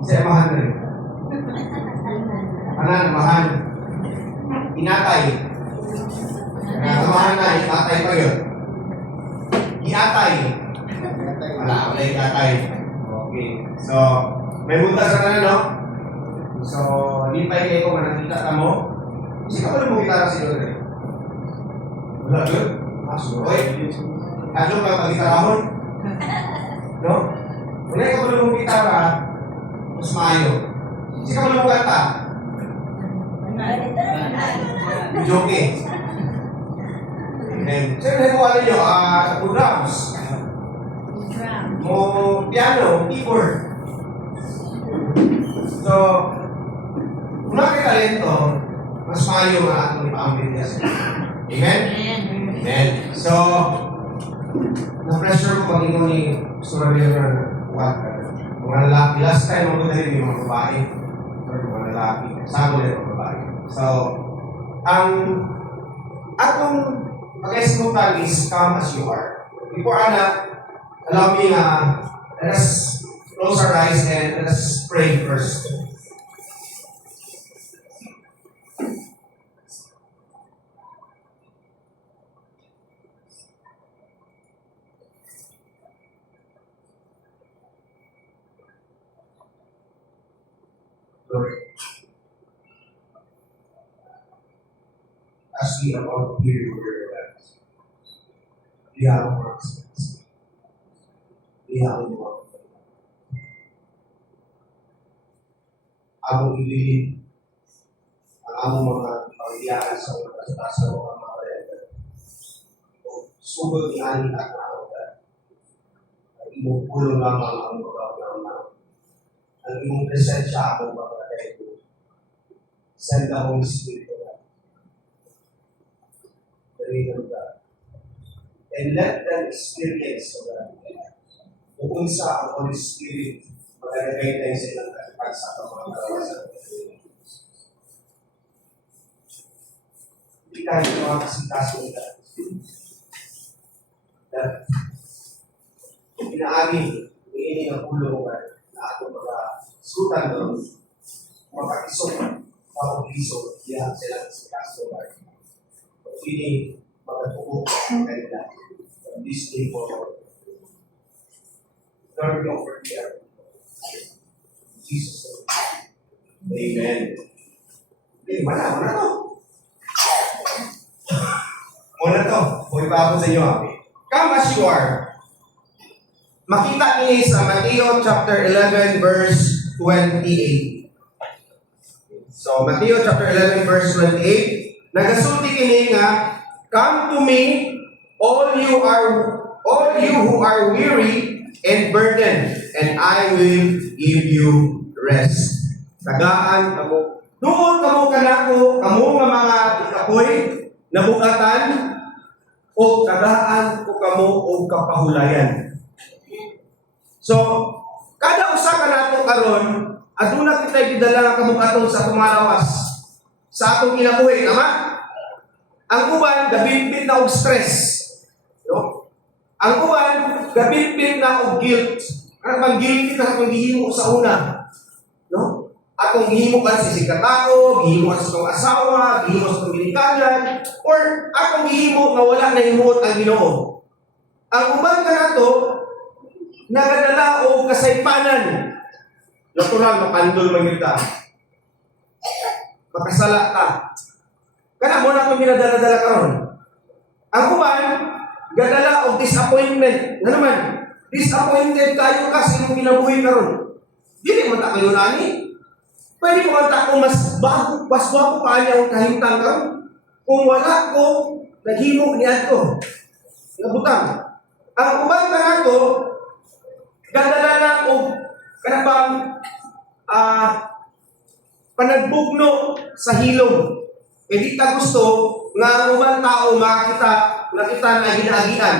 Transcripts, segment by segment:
Kasi amahan na rin. Anan, amahan. Inatay. Amahan na, inatay pa yun. Iatay. Wala na iatay. Okay. So, may butas sa kanan, no? So, lipay kayo kung nakita ka mo. Kasi ka pala mo gitara si Lord. Wala yun? Oy. Ano ka pag-gitarahon? No? Wala ka pala mo gitara, mas mayo. Kasi ka pala mo kanta. Joke. Amen. Siyempre mo ano nyo, drums. Mo piano, keyboard. So, kung talento, mas mayo nga atong ipaambit niya sa Amen? Amen. So, na-pressure ko pag ikaw ni Pastor River mga lalaki. Last time ako dahil yung mga babae. Or mga lalaki. Kasama nila yung mga babae. So, ang atong pag-esmutan is come as you are. Before allow me let us close our eyes and let us pray first. Lord, as we are all here in your lives, we have our experience. We have our among ililin ang among mga pangyayahan sa mga kasasa o mga karegal. Sugod ni Ani at Naoda. Ang imong pulo lamang ang mga ang imong presensya akong mga karegal. Send the Holy Spirit to God. The way of God. And let them experience of God. Kung unsa ang Holy Spirit, malalagay tayo sa ilang sa mga kawasan. Hindi tayo mga kasintaso nila. That inaaming ini ang ulo na ato mga sutan doon, mapakisok, mapag-isok, diyan sila sa kaso ba. Ini magatuko kanila. This day forward. Lord, we offer here. Jesus. Amen. Okay, mana to? Muna to. Huwag pa ako sa inyo. Come as you are. Makita niyo sa Matthew chapter 11 verse 28. So, Matthew chapter 11 verse 28. Nagasulti kini nga, come to me, all you who are weary and burdened, and I will give you rest. Tagaan kamo. Doon kamo kanako, kamo nga mga kapoy, nabukatan, o tagaan ko kamo o kapahulayan. So, kada usa ka nato karon, aduna kita gidala kamo atong sa tumalawas sa atong kinabuhi, tama? Ang uban gabitbit na og stress. No? Ang uban gabitbit na og guilt. Ano bang guilty na atong gihimo sa una? No? Atong gihimo ka sa sikatao, gihimo sa itong asawa, gihimo sa itong ginikanan, or atong gihimo na wala na himuot ang Ginoo. Ang uban ka nato, nagadala o kasaypanan. Natural, mapandol man kita. Makasala ka. Kana mo na itong ginadala-dala karon. Ang uban, gadala o disappointment. Ano man? Disappointed kayo ka sa inyong kinabuhi karon. Dili mo ta kayo nani. Pwede mo ta kung mas bago pa niya ang kahimtang karon. Kung wala ko, naghimo niya ko. Nabutang. Ang uban ka na to, gadala na o kanabang panagbugno sa hilom. E di ta gusto nga ang ubang tao makita na ginaagian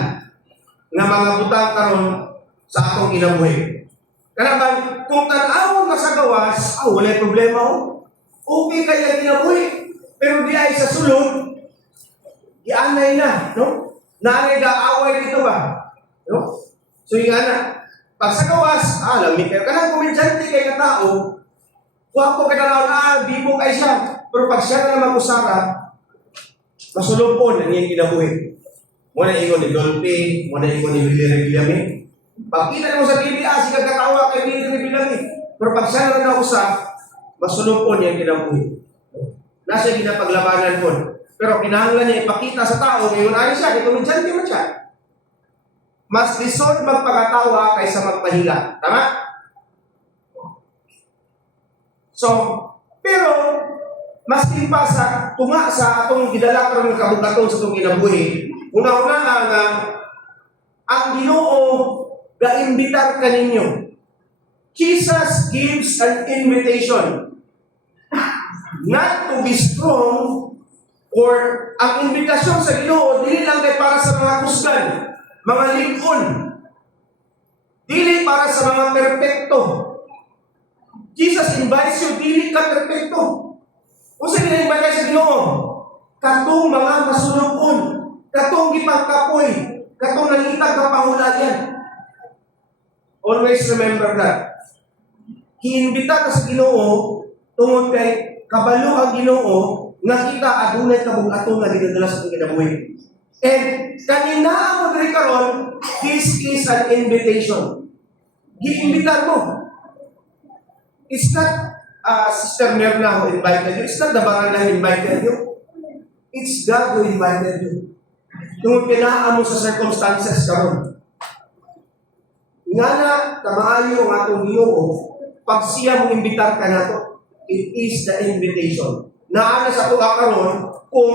nga mga butang karon sa atong kinabuhi. Kanabang kung tan-aw nga sa gawas, wala problema o. Okay kaya kinabuhi. Pero di ay sa sulod, gianay na, no? Naanay gaaway dito ba? No? So yung ana, Pag sa gawas, alam, may kanang komedyante kay na tao, wapo ka na bibo kay siya. Pero pag siya na naman usara, masulumpon ang iyang kinabuhi. Muna ingon ni Dolphy, muna ingon ni Willie Reglame. Pagkita mo sa TV, sige katawa kay Willie Reglame. Pero pag siya na usap, masulumpon niyang kinabuhi. Nasa ginapaglabanan po. Pero kinahanglan niya ipakita sa tao, ngayon ay siya, ito medyante mo siya. Mas lisod magpakatawa kaysa magpahiga. Tama? So, pero, mas pa sa tunga sa atong gidala karon nga kabugaton sa atong kinabuhi. Una-una nga ang Ginoo gaimbitar kaninyo. Jesus gives an invitation not to be strong, or ang invitasyon sa Ginoo dili lang kay para sa mga kusgan, mga lig-on. Dili para sa mga perpekto. Jesus invites you, dili ka perpekto. Kung sa ginaimbay sa Ginoo, katong mga masulupon, katong gipagkapoy, katong nangitag na pangulayan. Always remember that. Giimbita ka sa Ginoo, tungod kay kabalo ang Ginoo, nga kita adunay kabugaton nga ginadala sa atong kinabuhi. And kanina mo diri karon, this is an invitation. Giimbitar mo. It's not Sister Merna who invited you. It's not the barangay who invited you. It's God who invited you. Tungod kinaan mo sa circumstances karon. Nga na, kamaayo ang atong Ginoo, pag siya mo imbitar ka na to, it is the invitation. Naana sa tuwa karon kung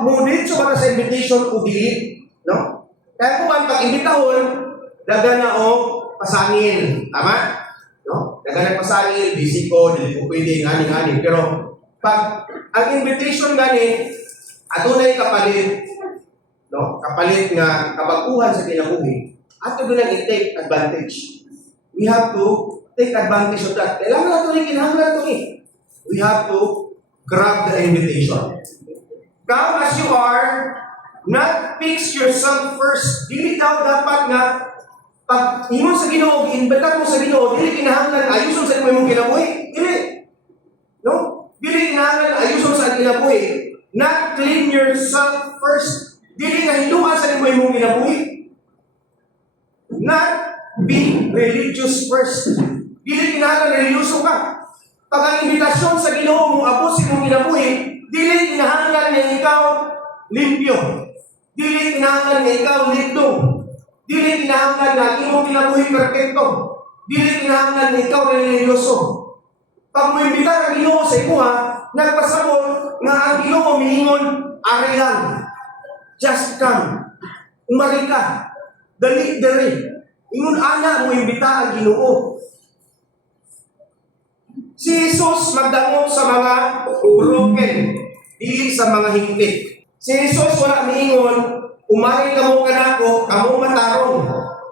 mudit sa mga sa invitation o dili. No? Kaya kung ang pag-imbitahon, daga na o pasangil. Tama? No? Daga na pasangil, busy ko, dili ko pwede, ngani-ngani. Pero pag ang invitation gani, adunay kapalit, no? Kapalit nga kabaguhan sa kinabuhi, ato bilang i-take advantage. We have to take advantage of that. Kailangan na ito rin, kinahanglan ito rin. We have to grab the invitation. Come as you are, not fix yourself first. Dili daw dapat nga, pag imo sa Ginoo, iimbitar mo sa Ginoo, dili kinahanglan ayuson sa imong kinabuhi. Dili. No? Dili kinahanglan ayuson sa kinabuhi. Not clean yourself first. Dili nga hiluan sa imong kinabuhi. Not be religious first. Dili kinahanglan religyoso ka. Pag ang imbitasyon sa Ginoo mo abot sa imong kinabuhi, dili kinahanglan nga ikaw limpyo. Dili kinahanglan nga ikaw ligdong. Dili kinahanglan nga imong kinabuhi perpekto. Dili kinahanglan nga ikaw religyoso. Pag mo imbitar ang Ginoo sa imuha, nagpasabot nga ang Ginoo miingon, ari lang. Just come. Umari ka. Dali. Ingon ana mo imbita ang Ginoo. Si Jesus magdangog sa mga broken, dili sa mga hingpit. Si Jesus wala miingon, umari kamo kanako, kamo matarong.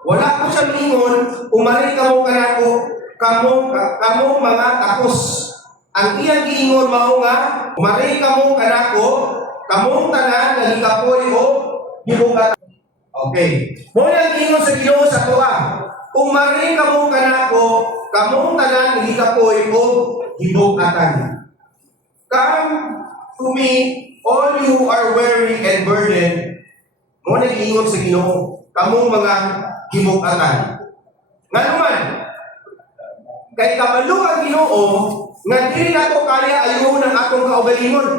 Wala ko siya miingon, umari kamo kanako, kamo mga takos. Ang iyang giingon mao nga, umari kamo kanako, kamong tanan nga hikapoy o gibugatan. Okay. Mo nang giingon sa Ginoo sa tuwa. Umari kamo kanako, kamong tanan hikapoy o hibugatan. Come to me, all you who are weary and burdened. Mo nang giingon sa Ginoo, kamong mga hibugatan. Nga naman, kay kabalo ang Ginoo, nga dili nato kaya ayuhon ang atong kaugalingon.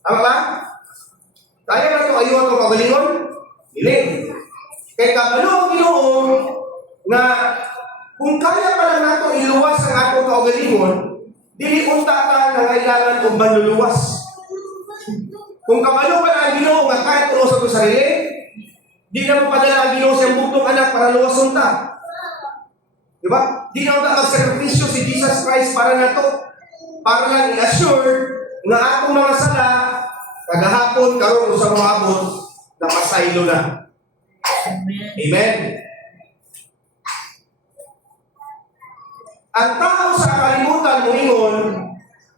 Tama ba? Kaya nato ayuhon ang atong kaugalingon? Dili. Kay kabalo ang Ginoo, nga kung kaya pa lang nato iluwas ang atong kaugalingon, dili unta ta na kailangan og manluluwas. Kung kabalo pa lang ang Ginoo nga kahit ulo sa itong sarili, di na mo padala ang Ginoo sa bugtong anak para luwason ta. Diba? Di na unta magsakripisyo si Jesus Christ para nato, para lang i-assure nga atong mga sala kagahapon karon sa mga abot na pasaylo na. Amen. Ang tao sa kalimutan moingon,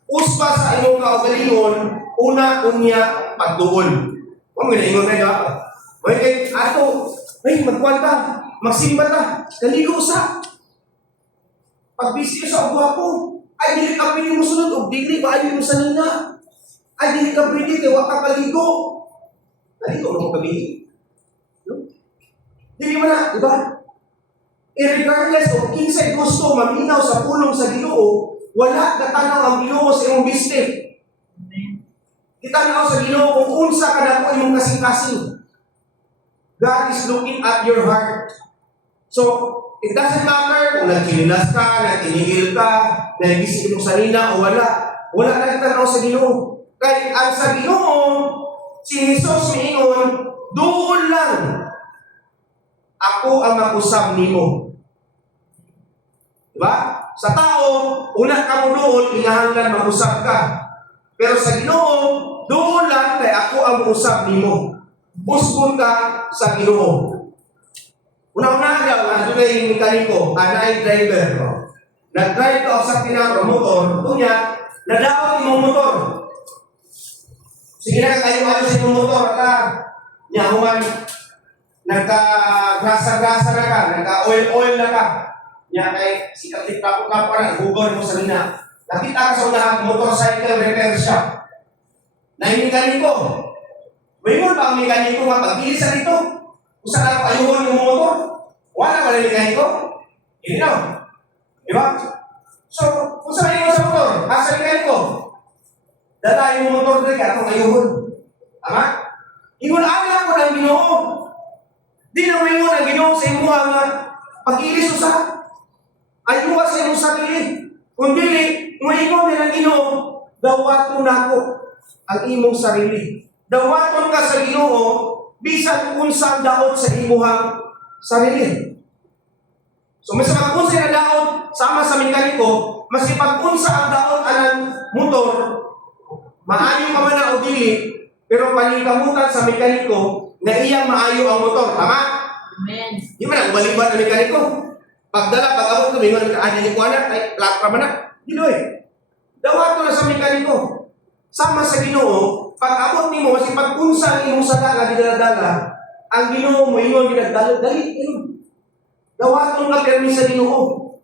uspa sa imong kaugalingon, una unya pagtuon. Mo ginaingon na ba? Moy kay ato Ay, magkuhan ka, magsimba ka, naligo sa. Pagbisi ka sa ubuha ko, ay dili ka pwede mo sunod, o dili ba ayaw mo sa nina? Ay dili ka pwede, kaya wak ka paligo. Naligo mo kami. Dili mo na, di ba? Regardless of kinsay gusto maminaw sa pulong sa Ginoo, wala katanaw ang Ginoo sa imong biste. Kitanaw sa Ginoo kung unsa ka nako imong kasing-kasing. God is looking at your heart. So, it doesn't matter kung nagkilinas ka, nagtinigil ka, nagising mo sa nina o wala. Wala na kitanaw sa Ginoo. Kaya ang sa Ginoo, si Jesus miingon, doon lang ako ang mag-usab nimo. Diba? Sa tao, una ka mo doon, kinahanglan mag-usab ka. Pero sa Ginoo, doon lang kay ako ang mag-usab nimo. Usbon ka sa Ginoo. Una-una daw, doon yung mekaniko, anay driver. No? Nag-drive ka sa motor, kunya, nadaot yung motor. Sige na, kayo sa yung motor, human, nagka-grasa-grasa na ka, nagka-oil-oil na ka. Kay sikat pa ka na, hugor mo sa nina. Nakita ka sa unahan, motorcycle repair shop. Na yung mekaniko. Mayroon ba ang mekaniko nga pag-ilisan ito? Kung saan ako ayuhon yung motor? Wala ba na mekaniko? Hindi na. Diba? So, kung saan ayuhon sa motor? Asa mekaniko? Dala yung motor doon kaya itong ayuhon. Tama? Ingon-ani ako ng Ginoo. Di na mayroon ang Ginoo sa imuha nga pag-ilis sa ayuha sa iyong sarili. Kung dili, mayroon na ng Ginoo, dawaton na ako ang imong sarili. Dawaton ka sa Ginoo, bisan kung saan daot sa imuhang sarili. So, mas pag-unsa na daot, sama sa mekaniko, mas ipag-unsa ang daot anang motor, maayo pa man na o dili, pero paningkamutan sa mekaniko, na iyang maayo ang motor. Tama? Amen. Di man ang baliban ng mekaniko. Pagdala, pag-abot ko, mingon ka, ni ko anak, ay, plaka man na. Dino dawato na sa mekaniko. Sama sa Ginoo, pag-abot ni mo, kasi pag-unsa ni mong sada nga dinadala, ang Ginoo mo, ingon ginagdala, dali, dawaton ka permi sa Ginoo.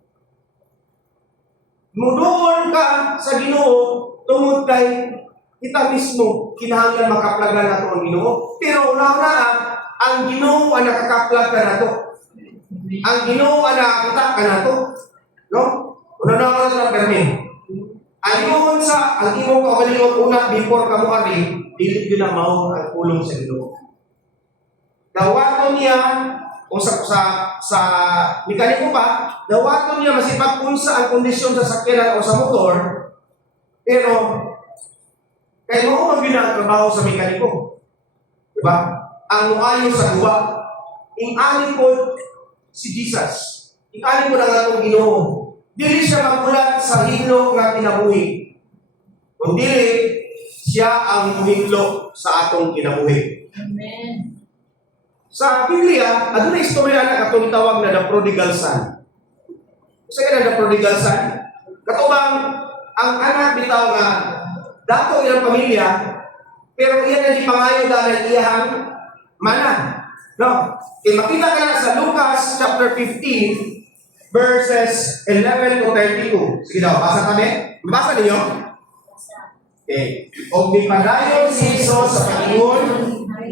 Mudoon ka sa Ginoo, tungod kay kita mismo, kinahanglan makaplagan nato ang Ginoo. Pero una-una, ang Ginoo ang nakakaplag ka nato. Ang Ginoo ang nakakita ka nato. No? Una-una na lang permi. Ang imong kaugalingon una before ka mo ari, dili gyud na mao ang pulong sa Ginoo. Dawaton niya kung sa mekaniko pa, dawaton niya masipag unsa ang kondisyon sa sakyanan o sa motor, pero kay mo ang ginagawa sa mekaniko. Diba? Ang muayo sa duwa, ing-ani po si Jesus. Ing-ani po ng atong Ginoo. Dili siya magulat sa hilo nga kinabuhi. Kundi siya ang muhiglo sa atong kinabuhi. Amen. Sa Biblia, aduna istorya na katong tawag na the prodigal son. Sa kaya the prodigal son, katubang ang anak bitaw nga dato ilang pamilya, pero iyan na di pangayo dahil iyahang mana. No? E makita ka na sa Lucas chapter 15, verses 11 to 32. Sige daw, basa kami. Basa ninyo? Okay. O di padayon si Jesus sa Panginoon,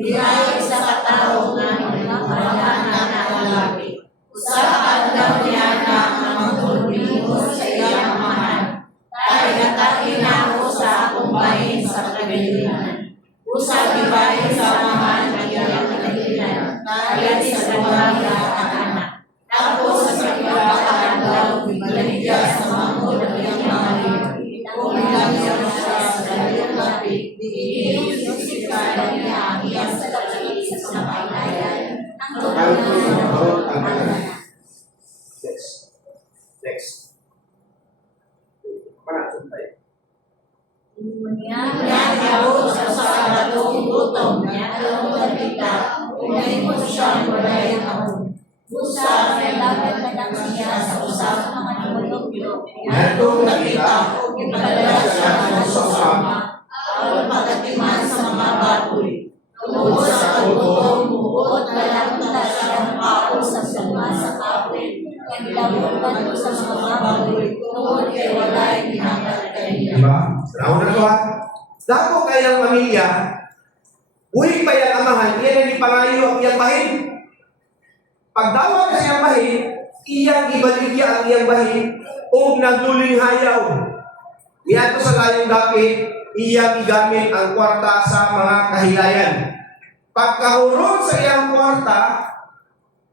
Dinayon sa katao nga nagpapalanan na lalaki. Usapan daw niya na ang magulbingon sa iyang amahan. Dahil natake na ako sa akong bahin sa kagalinan. Usap ibahin sa amahan ng iyang kagalinan. Kaya sa buhaya ang anak. Tapos sa kagalakan daw, binigyan sa mangod ng iyang mga liit. Kung nilagyan siya sa daliyang lapit, inisisipan niya ang iyang sarili sa pangalayan. Ang totoo ang anak. Next. Niyagaw sa sabatong gutom niya alam magkita, unay mo siyang walay kahon. Usa may dapat na siya sa usap ng mga nilulubyo. Ngatong nakita, ipadala siya ng sosama, aron pagatiman sa mga baboy. Tungod sa gutom, buot na lang na siya Tabon man sa mga baboy, tungod kay walay ginakat kaniya. Diba? Raw na to ha. Dako kayang pamilya, buhay pa yan amahan, iyan ang ipangayo ang iyang bahin. Pagdawa ka siyang bahin, iyang ibaligya ang iyang bahin, o nagluling hayaw. Iyan to sa layong dapit, iyang igamit ang kwarta sa mga kahilayan. Pagkahurot sa iyang kwarta,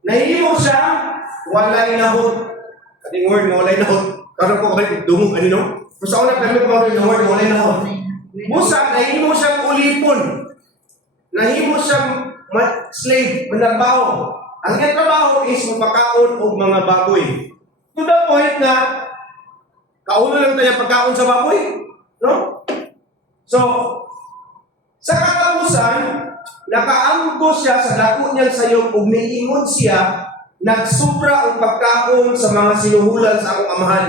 nahihimo siya, walay nahot. Kating word na walay nahot. Karoon ko kayo, dumog, ano no? Kung sa unang kami ko na word, walay nahot. Musa, nahimo siyang ulipon. Nahimo siyang slave, manarbaho. Ang iyang trabaho is magpakaon o mga baboy. To the point na, kauno lang tayo pagkaon sa baboy. No? So, sa katapusan, nakaanggo siya sa dako niyang sayop ug miingon siya, nagsubra ang pagkaon sa mga sinuhulan sa akong amahan.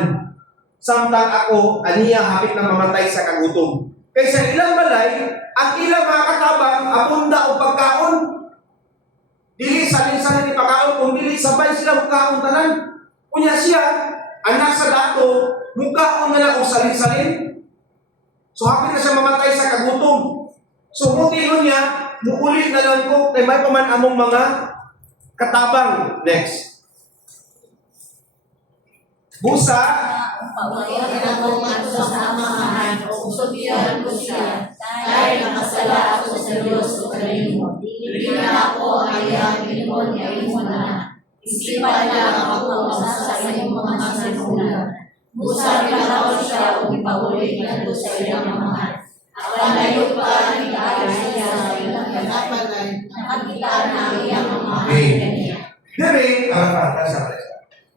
Samtang ako, aniya hapit na mamatay sa kagutom. Kaysa ilang balay, ang ilang mga katabang, abunda o pagkaon. Dili salin-salin ni pagkaon, kung dili sabay sila mukhaon tanan. Kunya siya, anak sa dato, mukhaon na lang o salin-salin. So hapit na siya mamatay sa kagutom. So mutingon niya, muulit na lang ko, kay may paman among mga katabang. Next. Busa, Pagkayan ako man sa amahan, o subiyan ko siya, dahil nakasala ako sa Diyos o kanimo. Dili na ako ang iyang ingon niya ingon na. Isipan lang ako sa iyong mga sinulan. Busa nilakaw siya o ipaulit na doon sa iyang amahan. Awalayo pa ni Kaya siya sa iyang kanapanan, nakakita na ang iyang amahan kaniya.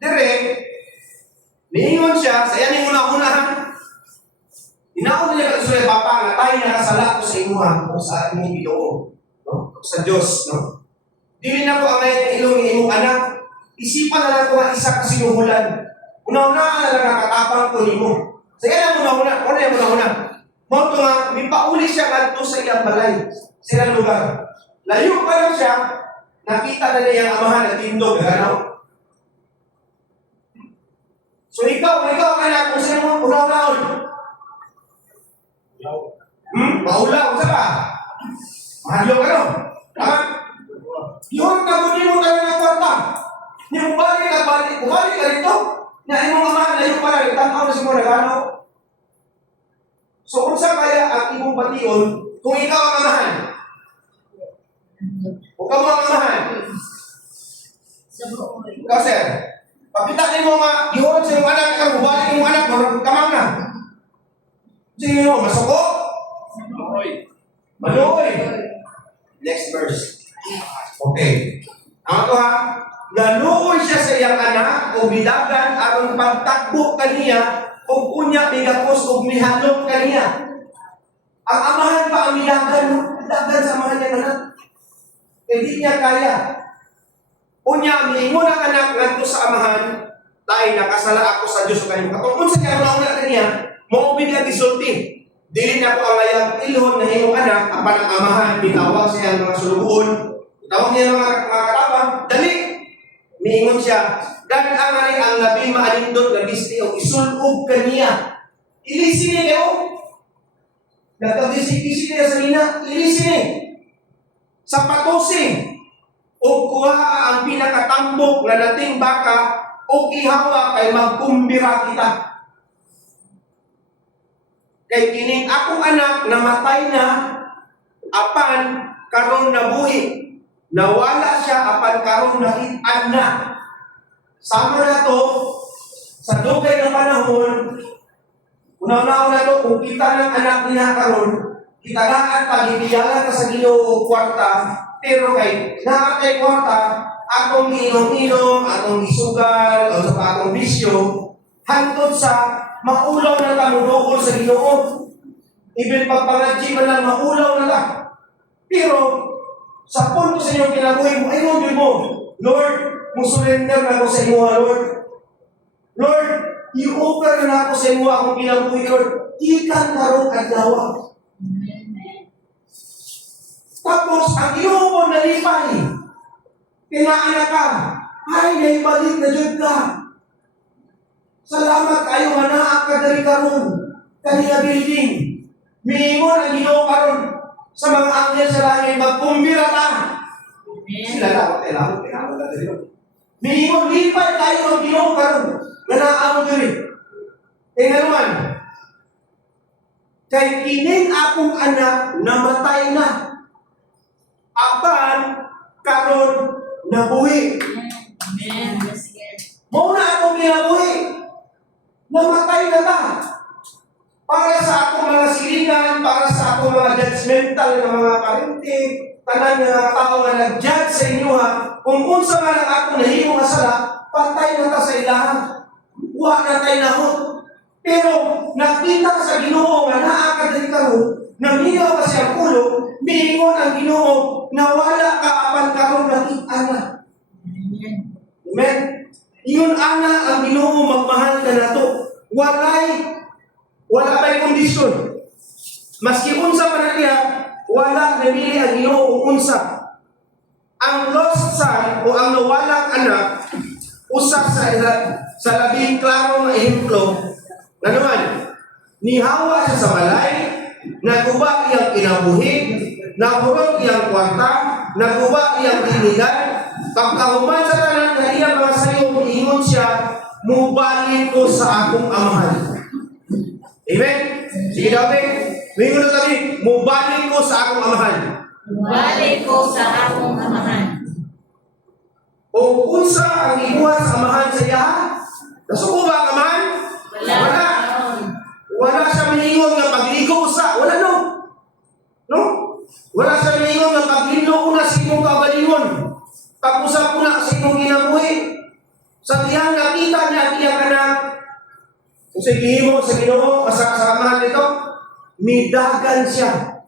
Dire, niingon siya, sa yan yung una-unahan. Inaon niya kasuya, Papa, nga tayo nakasala ko sa imuha o sa imong Ginoo, no? O sa Diyos, no? Dili na ko ang ngayon ilong ni imong anak. Isipan na lang ko nga isa ka sinuhulan. Una-una na lang nakatapang ko nimo. Sa yan ang una-una, una yung una-una. Moto nga, may pauli siya kanto sa iyang balay, sa iyang lugar. Layo pa lang siya, nakita na niya ang amahan at tindog, gano'n? So ikaw anak, kung sino mo, unaw-unaon. Maulaw, sa ba? Mahalo ka no? Ha? Yun, kagunin mo tayo ng kwarta. Yung balik ka rito. Na imong amahan, layo pa lang, tanaw na si mo, nagano? So kung saan kaya ang imong bation, kung ikaw ang amahan, kung ka mo ang amahan, ikaw sir, pakita ni mo nga, yun sa iyong anak, ikaw, bubalik yung anak, kamang na. Sige mo, masuko? Maluoy. Next verse. Okay. Ang ito ha, naluoy siya sa iyang anak, o bidagan, aron pagtakbo kaniya, kung kunya bigakos o mihalok kaniya. Ang amahan pa ang bidagan sa amahan niya anak. Hindi niya kaya. Unya, miingon ang anak ngadto sa amahan, tayo nakasala ako sa Diyos o kanimo. Kung sa kaya una kaniya, maubig ang isulti. Dili na ko ang layang ilhon na iyong anak, apan ang amahan, bitawag siya ang mga sulubuon, bitawag niya ang mga katabang, dali. Miingon siya, gan ang labi maalindot na bisti o isulog kaniya. Ilisin niya kayo. Nagkabisi-bisi niya sa nina, ilisin niya. Sa patusi, o kuha ang pinakatambok na nating baka, o ihawa kay magkumbira kita. Kay kining akong anak namatay na, apan karon nabuhi. Nawala siya, apan karon nahitan na. Sama na to, sa dugay na panahon, una-una na to, kung kita ng anak niya karon, kita gaan pag-ibiyalan ka sa Ginoo kwarta, pero kay naatay kwarta, atong inom-inom, atong isugal, o sa atong bisyo, hantod sa maulaw na lang mudukol sa Ginoo. Even pagpangadji man lang, maulaw na lang. Pero, sa punto sa inyong kinabuhi mo, ayun mo, Lord, musurrender na ako sa inyo, Lord. Lord, i-offer na ako sa inyo akong kinabuhi, Lord. Ikan karong adlaw. Tapos, ang Ginoo mo nalipay. Tinaanak ka, ay, naibalik na dyan ka. Salamat kayo nga naa ka diri karon kanina building. Miingon ang Ginoo karon sa mga anghel sa langit magkumbira ta. Sila dapat kailangan na diri. Miingon lipay kayo ang Ginoo karon nga naa mo diri. Naman, kay kining akong anak namatay na. Apan karon nabuhi. Amen. Yes, yes. Mao na akong kinabuhi. Namatay na ta. Para sa akong mga silingan, para sa akong mga judgmental na mga parente, tanan nga tao nga nag-judge sa inyo ha, kung unsa man ang akong nahimo nga sala, patay na ta sa ilahan. Wa na tay nahot. Pero nakita ka sa Ginoo nga naa ka diri karon, naminaw ka sa ulo, miingon ang Ginoo na wala ka apan karon nakita na. Amen. Amen. Iyon ana ang Ginoo magmahal ka nato. Wala pa'y kondisyon. Maski unsa man na niya, wala namili ang Ginoo kung unsa. Ang lost son o ang nawalang anak, usa sa labing klaro nga ehemplo, na naman, nihawa siya sa balay, naguba iyang kinabuhi, nahurot iyang kwarta, naguba iyang dinigan, pagkahuman sa tanan na iyang mga sayo, ingon siya, mubalik ko sa akong amahan. Amen? Sige daw, mingon na kami, mubalik ko sa akong amahan. Balik ko sa akong amahan. O unsa ang ibuhat sa amahan sa iya? Nasuko ba ang amahan? Wala. Wala siya maningon nga pagligo usa. Wala no. No? Wala siya maningon nga paglino ko na sa imong kabalingon. Pag-usap ko na sa imong ginabuhi. Sa tiyang nakita niya ang iyang anak. Kung sa gihimo sa Ginoo, kasamahan nito, midagan siya.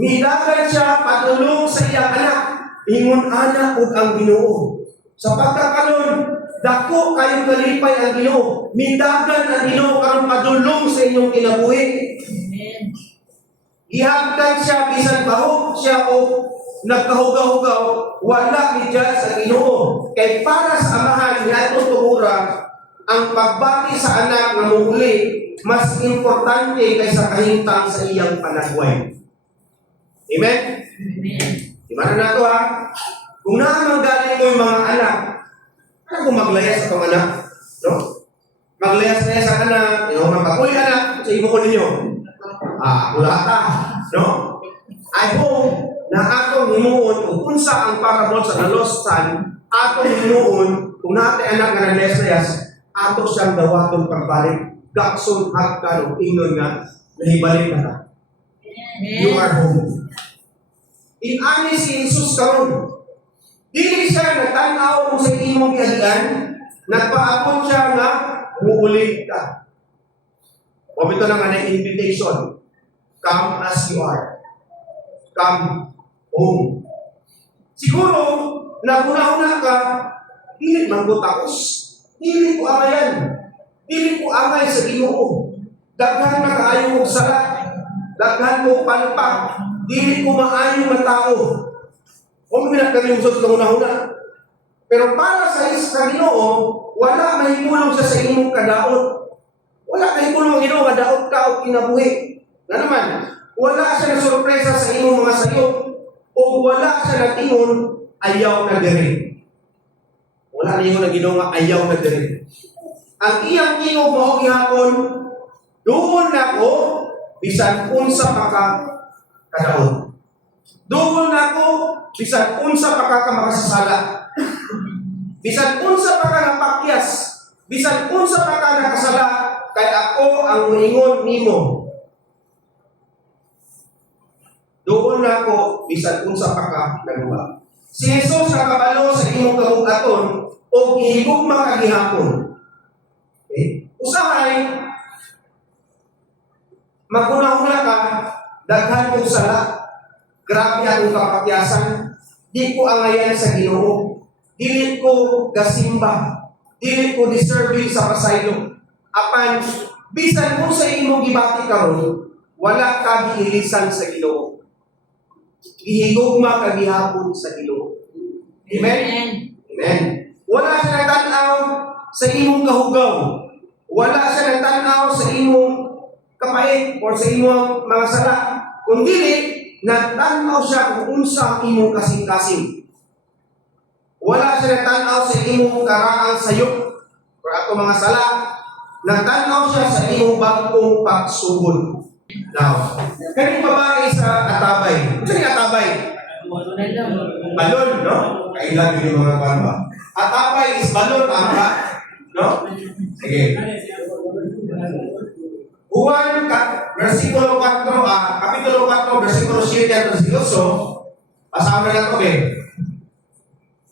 Midagan siya patulong sa iyang anak. Ingon anak ug ang Ginoo. Sa pagkakaroon, dako kayong kalipay ang Ginoo. Midagan ang Ginoo karon padulong sa inyong kinabuhi. Amen. Ihagdan siya bisan bahog siya o nagkahugaw-hugaw, wala ni Diyos ang Ginoo. Kay para sa amahan ni atong tuura, ang pagbati sa anak nga muli mas importante kaysa kahintang sa iyang panagway. Amen? Amen. Di ba na ito ha? Kung naamanggaling mo yung mga anak, ano kung maglayas sa itong anak? No? Maglayas-layas sa anak, magpakuli anak, sa imo ko ninyo. Kulata. No? I hope na atong himuon, kung unsa ang parabol sa lost son, atong himuon, kung natin anak nga naglayas-layas, ato siyang dawaton pagbalik. Gakson hagkan o ingon nga, nahibalik na ka. You are home. Inani si Jesus karon. Dili siya nagtanaw kung sa imong gialian, nagpaabot siya nga muulit ka. Pabito na nga na invitation. Come as you are. Come home. Siguro, naguna-una ka, dili man ko takos. Dili ko amayan. Dili ko amay sa Ginoo. Daghan na kaayo kong sala. Daghan ko palpak. Dili ko maayo nga tao. Kung pinagkalimusot sa una-una. Pero para sa Ginoo, wala mahimulong siya sa imong kadaot. Wala mahimulong ang Ginoo kadaot ka o kinabuhi. Na naman, wala siya na sorpresa sa imong mga sayo. O wala siya natingon, ayaw na diri. Wala na yung Ginoo nga ayaw na diri. Ang iyang tingog mo gihapon, doon nako bisan unsa pa ka kadaot. Doon nako bisan unsa pa ka makasasala. Bisan unsa pa ka napakyas, bisan unsa pa ka nakasala, kay ako ang moingon nimo. Doon nako bisan unsa pa ka nagawa. Si Jesus nakabalo sa imong kabugaton o gihigugma ka gihapon. Okay? Usahay, maguna-una ka, daghan kong sala, grabe akong kapatyasan, di ko angayan sa Ginoo, dili ko gasimba, dili ko deserving sa pasaylo. Apan, bisan mo sa imong gibati karon, wala ka giilisan sa Ginoo. Gihigugma ka gihapon sa Ginoo. Amen? Amen. Wala siya nagtanaw sa imong kahugaw. Wala siya nagtanaw sa imong kapait o sa imong mga sala. Kung dili, nagtanaw siya kung unsa ang imong kasing-kasing. Wala siya nagtanaw sa imong karaang sayop o ato mga sala. Nagtanaw siya sa imong bagong pagsugod. Now, kaning babae sa atabay. Ano yung atabay? Balon, no? Kailan yung mga balba. Atabay is balon, tama ba? No? Sige. Juan, versikulo 4, kapitulo 4, versikulo 7 at 18, pasama na ito,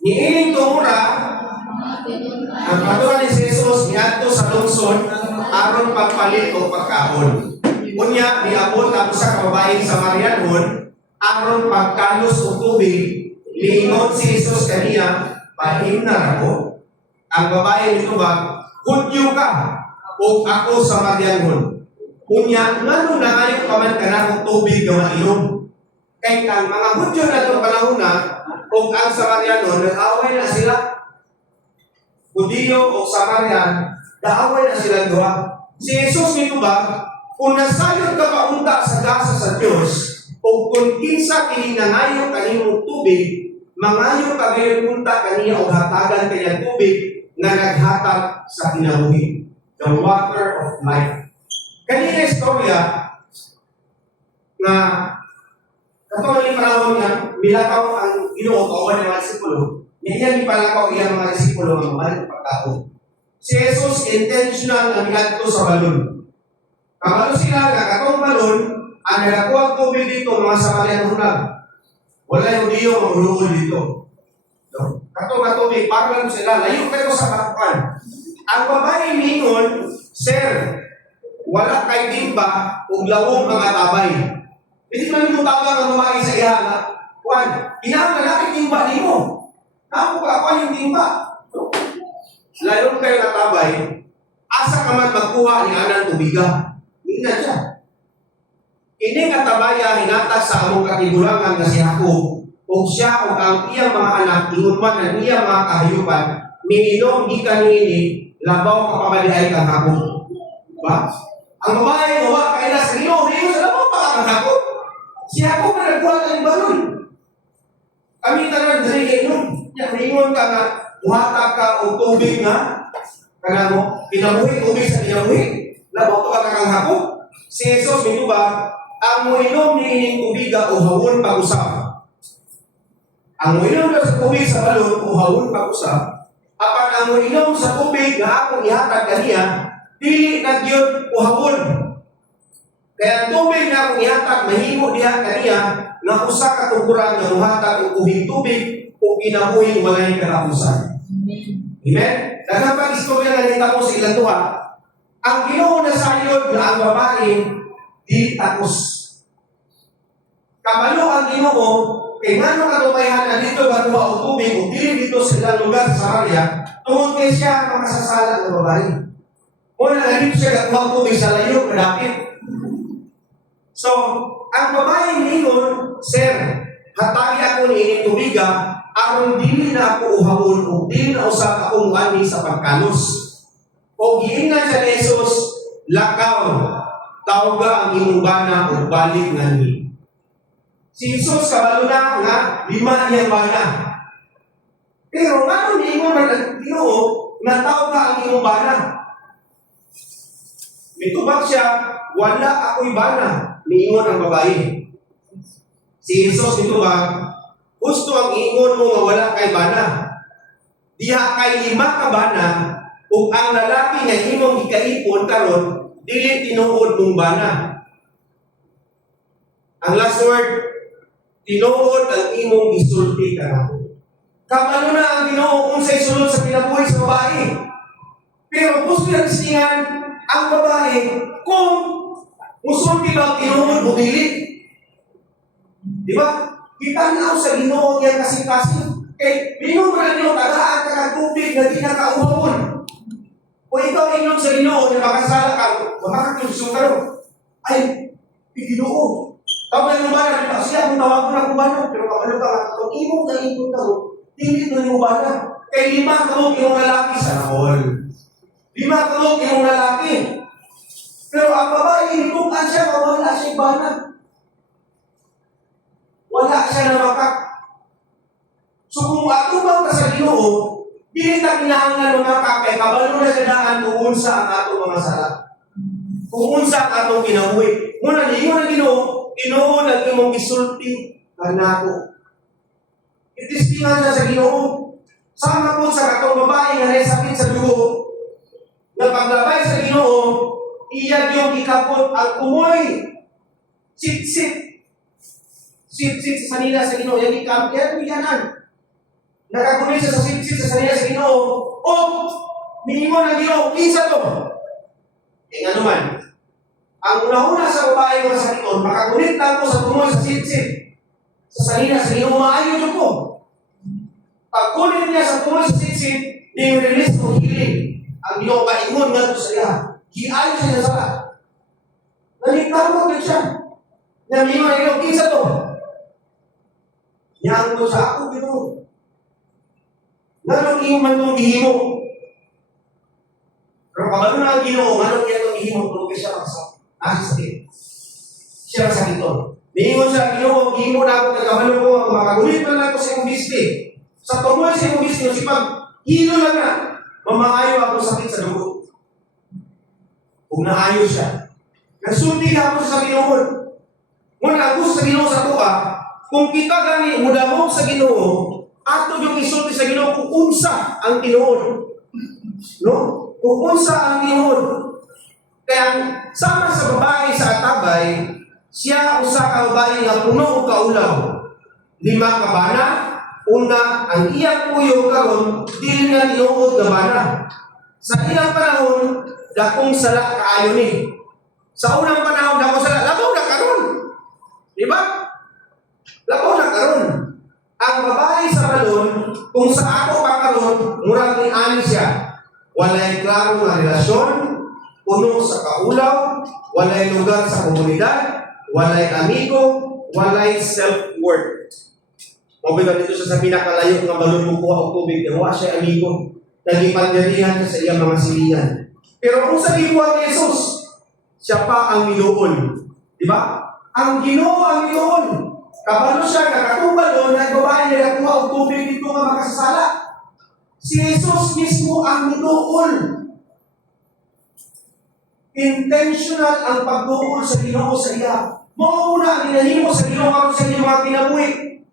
niining tumura, ang patuwa ni Jesus niadto sa lungsod, aron pagpalit o pagkaon. Unya, niabot ang sa kababaeng Samarianon, aron pagkalos o tubig, liingon si Jesus kaniya, pahim na ako. Ang babae nito ba, Hudyo ka, o ako Samarianon. Unya, ngano na ngayon paman ka na kung tubig na mainom. Kaya kang mga Hudyo na itong panahon na, o ang Samarianon, nag-away na sila. Hudiyo o Samarian, naaway na sila doon. Si Jesus nito ba, kung nasayod ka paunta sa gasa sa Diyos, o kung kinsa kininangayo kanimong tubig, mangayo ka ngayon punta kaniya o hatagan kanyang tubig na naghatag sa kinabuhi. The water of life. Kanina istorya na katulad ni panahon nga milakaw ang Ginoo kauban ng mga disipulo, niya ni palakaw iyang mga disipulo ang mga pagkao. Si Jesus intentional na miadto sa balon. Kamalo sila nga katong balon ang nagakuha tubig dito mga Samarian hunag. Wala yung Hudiyo mahulungol dito. No? Katong tubig para lang sila layo kayo sa katukan. Ang babae mingon, Sir, wala kay timba ug lawong mga tabay. Hindi man mo tabang ang babae sa iya na, Juan, kinahanglan natin timba nimo. Ako ka kuan yung timba. Layon kayo na tabay, asa ka man magkuha ni anang tubiga. Hindi na siya. Ini nga tabaya hinatag sa among katigulangan nga si Jacob, ug siya ug ang iyang mga anak ingon man ang iyang mga kahayupan, miinom gikan niini labaw ka pamalihay kang Jacob. Ba? Ang babae gawa kay na sa Ginoo, sa labaw pa kang Jacob. Si Jacob na nagkuha ng balon. Kami tanan diri kay nun. Ya ingon ka nga muhatag ka og tubig nga kanamo kinabuhi tubig sa kinabuhi. Labaw pa kang Jacob. Si Jesus nito ba ang moinom ni ining tubiga o hawon pag-usap. Ang moinom sa tubig sa balon o hawon pag-usap. Apan ang moinom sa tubig nga akong ihatag kaniya, dili na gyud o hawon. Kaya ang tubig na akong ihatag mahimo diha kaniya nga usa ka tuguran nga muhatag og uhing tubig o kinabuhi walay katapusan. Amen. Daghang pag-istorya nga nitabo sa ilang duha. Ang Ginoo na sayod na ang babae di tapos. Kabalo ang Ginoo kay ngano katumayan na dito baduha og tubig o dili dito sa ilang lugar sa Samaria tungod kay siya ang makasasala ng babae. Una na dito siya gakuha og tubig sa layo kadapit. So, ang babae ningon, Sir, hatagi ako ni ining tubiga aron dili na ako uhawon o dili na usab ako muani sa pagkalos. O giingan sa Jesus, lakaw, tawga ang imong bana o balik nga ni. Si Jesus kabalo na nga 5 iyang bana. Pero ano niingon man ang Ginoo na tawga ang imong bana? Mitubag siya, wala ako'y bana, niingon ang babae. Si Jesus mitubag, gusto ang iingon mo nga wala kay bana. Diha kay 5 ka bana, ug ang lalaki nga imong gikaipon karon dili tinuod mong bana. Ang last word, tinuod ang imong gisulti kanako. Kamano na ang Ginoo unsay sulod sa kinabuhi sa babae. Pero gusto niya kistingan ang babae kung musulti ba tinuod mo dili. Di ba? Kita na sa Ginoo yang kasing-kasing. Kay mingon ra niyo tagaan ka tubig nga di nakauhawon. Kung ikaw inom sa Ginoo na makasala ka, makakatulsong ka ron. Ay, Ginoo. Tapos yung bana, di ba siya, kung tawag ko na kung bana, pero kapalo ka, kung imong ka ron, dili ko yung bana. Kay 5 ka mo, yung lalaki sa all. 5 ka yung lalaki. Pero ang babae, hinukan siya, wala siya banag. Wala siya na makak. So kung atubang ka sa Ginoo, dili ta kinahanglan mga kakay, kabalo na sa daan kung unsa ang atong mga sala. Kung unsa ang atong kinabuhi. Muna ninyo na Ginoo na imong gisulti kanako. Itistingan siya sa Ginoo. Sama po sa katong babae nga naisakit sa dugo, na paglabay sa Ginoo, iya yung ikapot ang umoy. Sit-sit. Sit-sit sa sanila sa Ginoo. Yan ikapot. Yan biyanan. Nakakunin siya sa sit-sit sa sanila sa Ginoo. O, minimo ng Ginoo. Kinsa to? Nga naman, ang una-una sa babae nga sa Ginoo, makakunin lang ko sa tumoy sa sit-sit. Sa sanila sa Ginoo, maayon yun po. Pag kunin niya sa tumoy sa sit-sit, ni-release ko healing. Ang Ginoo kaingon nga ito sa iya. Giayon siya na sala. Nalitawag din siya. Namingo na Ginoo, kinsa to? Yang to sa ako, Ginoo. Nganong iyong man itong gihimo? Pero kabalo na ang Ginoo, nganong iya itong gihimo, tulog siya sakit. Siya sakit to. Mingon siya, Ginoo, gihimo na ako, nagkabalo ko, makagulit man ako sa iyong bisni. Sa tumoy sa iyong bisni, si pag hilo lang na, mamaayo ako sakit sa dugo. Kung naayo siya, nagsulti ka ako sa Ginoo. Muna gusto sa Ginoo sa tuwa, kung kita gani mudamog sa Ginoo, ato yung isulti sa Ginoo kung unsa ang tinuod. No? Kung unsa ang tinuod. Kaya sama sa babae sa atabay, siya usa ka babae nga puno og kaulaw. 5 ka bana, una ang iyang puyo karon dili nga tinuod nga bana. Sa iyang panahon, dakong sala kaayo ni. Sa unang panahon, dakong sala, labaw na karon. Di ba? Labaw na karon. Ang babae sa balon, kung sa ako pa karon, murag ni ani siya. Walay klaro nga relasyon, puno sa kaulaw, walay lugar sa komunidad, walay amigo, walay self-worth. Mabitan dito siya sa pinakalayo nga balon mo kuha og tubig, wa siya amigo. Nagipandirihan siya sa iyang mga silihan. Pero kung sa gibuhat ni Jesus, siya pa ang miluon. Di ba? Ang Ginoo ang miluon. Kabalo siya, nakatubal o nagbabae na nakuha o tubig dito nga makasasala. Si Jesus mismo ang miluon. Intentional ang pagduol sa Ginoo sa iya. Mauna ang inahimo sa Ginoo karon sa inyong mga kinabuhi.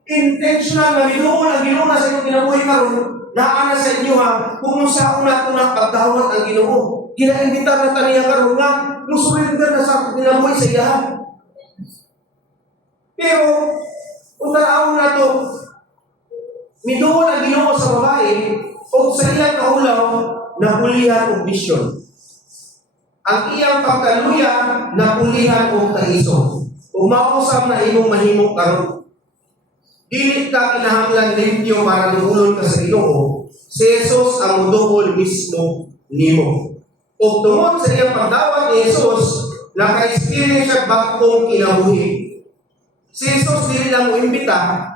Intentional na miluon ang Ginoo sa inyong kinabuhi karon. Naana sa inyo ha, kung sa una-una pagdawat ang Ginoo. Ginainvitar na taniya karon nga, musurrender na sa kinabuhi sa iya. Pero, kung tanaw na ito, miduol ang Ginoo sa babae, o sa iyang kaulaw, napulihan o misyon. Ang iyang pagkaluya, napulihan o kaiso. Umausap na imong mahimok karon. Dili ka kinahanglan limpyo para luhulon ka sa Ginoo. Si Jesus ang muduol mismo nimo. O tungod sa iyang pagdawat ni Jesus, naka-experience siya bagong kinabuhi. Si Jesus dili lang mo imbita,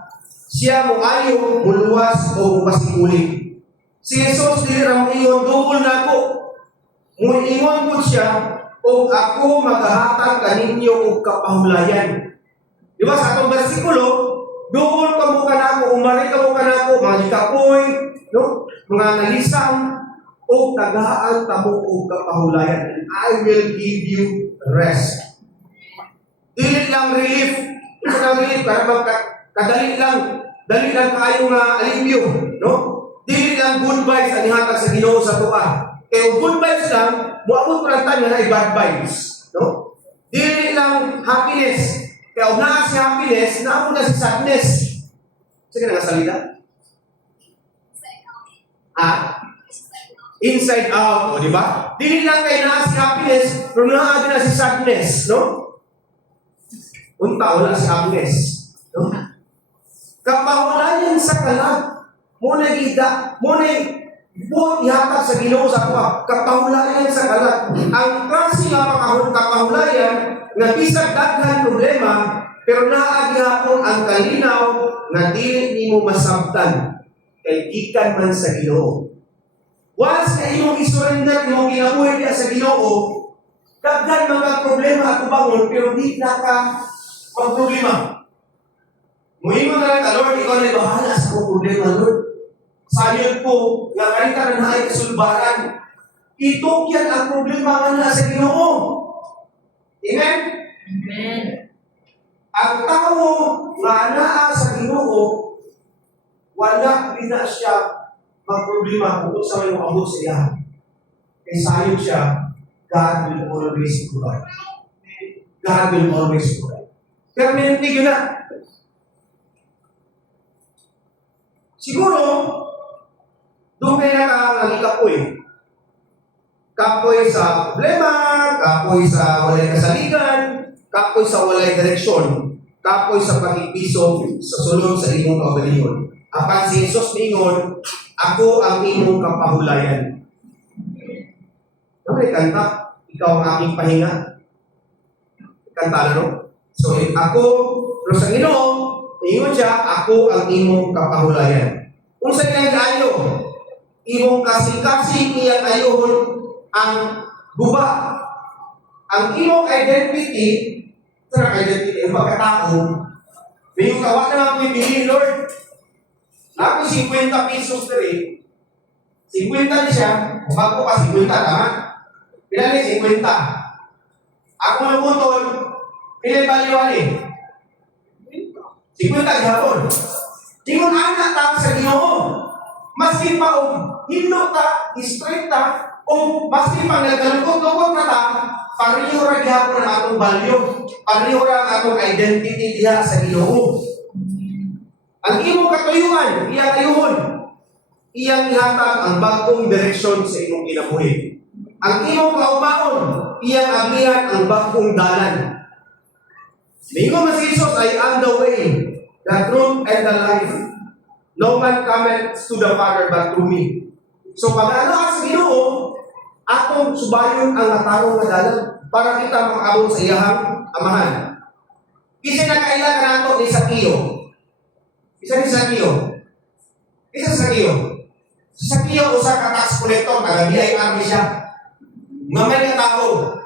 siya mo ayo, muluwas o masikuli. Si Jesus dili lang mo iyon, dugol na ako. Muingon po siya, o ako maghahatag kaninyo og kapahulayan. Di ba sa atong bersikulo, dugol ka mo kanako, umari ka mo kanako, mga likapoy, no? Mga nalisang, o tagaan tamo og kapahulayan. And I will give you rest. Dili lang relief. Ito lang relief, para dali lang kayo nga alivyo, no? Dili lang good vibes ang ihatag sa Ginoo sa tuwa. Kaya good vibes lang, muabot ko lang tayo na bad vibes, no? Dili lang happiness. Kaya kung naa si happiness, naamo na si sadness. Sige na nga salita. Inside out, o di ba? Dili lang kayo naa si happiness, pero naa din na si sadness, no? Unta, wala si happiness. No? Kapahulayan sa kalag, muna gida, muna buot ihatag sa Ginoo sa kuha. Kapahulayan sa kalag. Ang klase nga kapahulayan, nga bisag daghan problema, pero naagihapon ang kalinaw na dili nimo masabtan kay gikan man sa Ginoo. Once na imong isurrender, imong ginabuhi niya sa Ginoo, dagdag mga problema at ubangon, pero di na ka magproblema. Muhingon na lang ka, Lord, ikaw na bahala sa akong problema, Lord. Sayod po, nga kalita na naay kasulbaran. Itukyan ang problema nga na sa Ginoo. Amen? Amen. Ang tao nga naa sa Ginoo, wala rin na siya magproblema kung sa may makabot sa iya. Kaya sayod siya, God will always provide. God will always provide. Pero minuntig yun na. Siguro, doon kayo nakangikapoy. Kapoy sa problema, kapoy sa walay kasaligan, kapoy sa walay direksyon, kapoy sa pakipiso sa sulod sa imong kaugalingon. Apan si Jesus mingon, ako ang imong kapahulayan. Ano kanta? Ikaw ang aking pahinga. Kanta na no? So, ako, pero sa Ginoo, ingon siya, ako ang imong kapahulayan. Kung sa iyang ayo, imong kasing-kasing iyang ayohon ang guba. Ang imong identity, sa identity, ang pagkatao, may yung kawa na mga pipili, Lord. Ako 50 pesos na rin. 50 na siya, bago pa 50, tama? Pinali 50. Ako na putol, pinibaliwan eh. 50 gihapon. Tingon anak ta sa Ginoo. Maski pa o hino ta, straight ta, o maski pa nagkalungkot-lungkot na ta, pareho ra gihapon ang atong value. Pareho ra ang atong identity diha sa Ginoo. Ang imong katuyuan, iyang ayuhon. Iyang ihatag ang bagong direksyon sa imong kinabuhi. Ang imong kaumaon, iyang agihan ang bagong dalan. Mingo mas Jesus, I am the way, the truth, and the life. No man cometh to the Father but through me. So pag ano sa Ginoo, atong subayon ang natarong na dalan para kita makaabot sa iyahang amahan. Isa na kailangan nato ni Sakio. Isa ni Sakio. Isa sa Sakio. Si Sakio usa ka tax collector, nagabiay army siya. Gamay nga tao.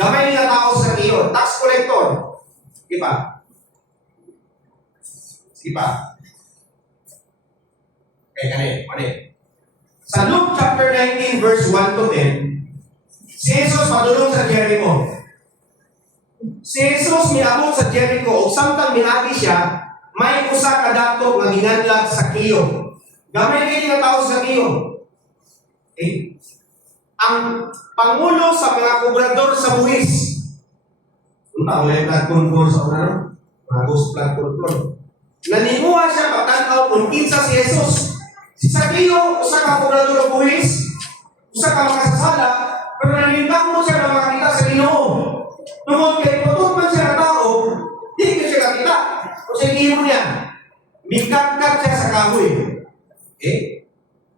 Gamay nga tao sa Sakio, tax collector. Di ba? Sige pa. Okay, kani. Sa Luke chapter 19 verse 1 to 10, si Jesus padulong sa Jericho. Si Jesus miabot sa Jericho ug samtang miagi siya, may usa ka dato nga ginganlag Sakio. Gamay kay nga tao sa Sakio. Okay? Ang pangulo sa mga kobrador sa buhis. Unta wala blood control sa una, no? Magos blood control. Nanimuha siya pagtanaw kung kinsa si Jesus. Si Sakio, usa ka kobrador sa buhis, usa ka makasasala, pero nanintang mo siya na makakita sa Ginoo. Tungkol kay putot man siya na tao, di ka siya kakita. O sa mo niya, mikatkat siya sa kahoy. Okay?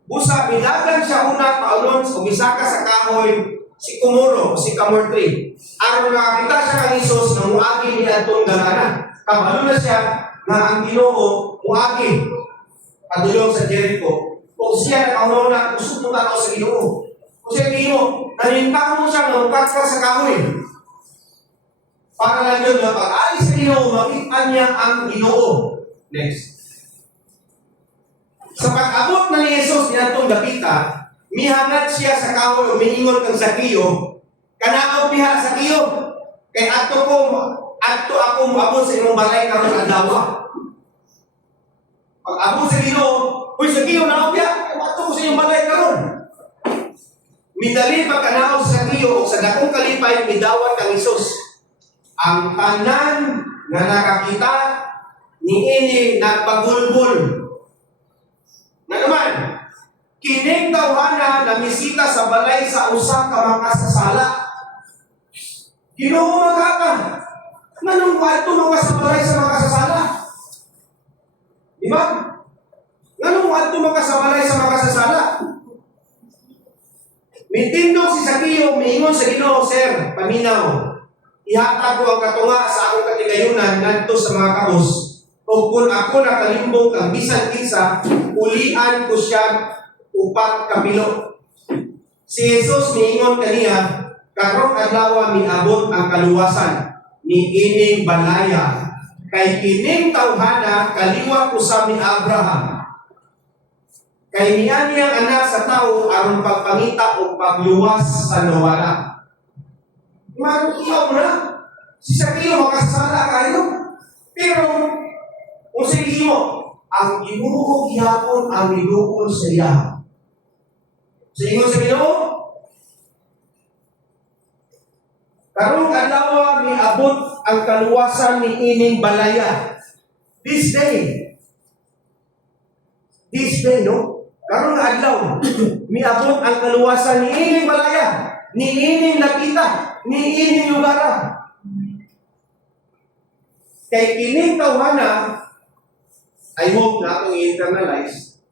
Busa, bilagan siya una paulon, umisaka sa kahoy, si Kumuro, si Kamortri. Aron makakita siya kang Isos na muagi ni Antong Galana. Kabalo na siya na ang Ginoo muagi. Padulong sa Jericho. Kung siya nakahuna, usok mo tanaw sa Ginoo. Kung siya Ginoo, nanintang mo siya na mukat sa kahoy. Para lang yun na pag-alis sa Ginoo, makita niya ang Ginoo. Next. Sa pag-abot na ni Jesus ni Antong Dapita, mihangat siya sa kahoy o miingon kang Sakio, kanaaw piha Sakio, kay ato ako moabot sa imong balay karon adlaw. Pag-abot sa Ginoo, uy Sakio naaw piha, ato ko sa imong balay karon. Midali pagkanaaw sa Sakio o sa dakong kalipay midawat kang Jesus. Ang tanan nga nakakita niini nagpagulbul. Na naman, kining tawhana na misita sa balay sa usa ka makasasala. Ginoo magaka. Manong kwarto mga sa balay sa makasasala? Di ba? Nganong kwarto mga sa balay sa makasasala? Mitindog si Sakio, miingon sa Ginoo, Sir, paminaw. Ihatag ko ang katunga sa akong katigayunan ngadto sa mga kaos. O kung ako nakalimbong ang bisan kinsa, ulian ko siya upat ka bilo. Si Jesus niingon kaniya, karong adlaw miabot ang kaluwasan ni ining balaya kay kining tawhana kaliwa usab ni Abraham. Kay niya ang anak sa tao aron pagpangita o pagluwas sa nawala. Marukiyaw na. Si Sakeo makasala kayo. Pero, kung sa mo, ang Ginoo gihapon ang midukol sa iya. Sa ingon sa Ginoo, karong adlaw miabot ang kaluwasan ni ining balaya. This day, no? Karong adlaw miabot ang kaluwasan ni ining balaya, ni ining nakita, ni ining lugar. Kay kining tawhana, I hope na akong i-internalize,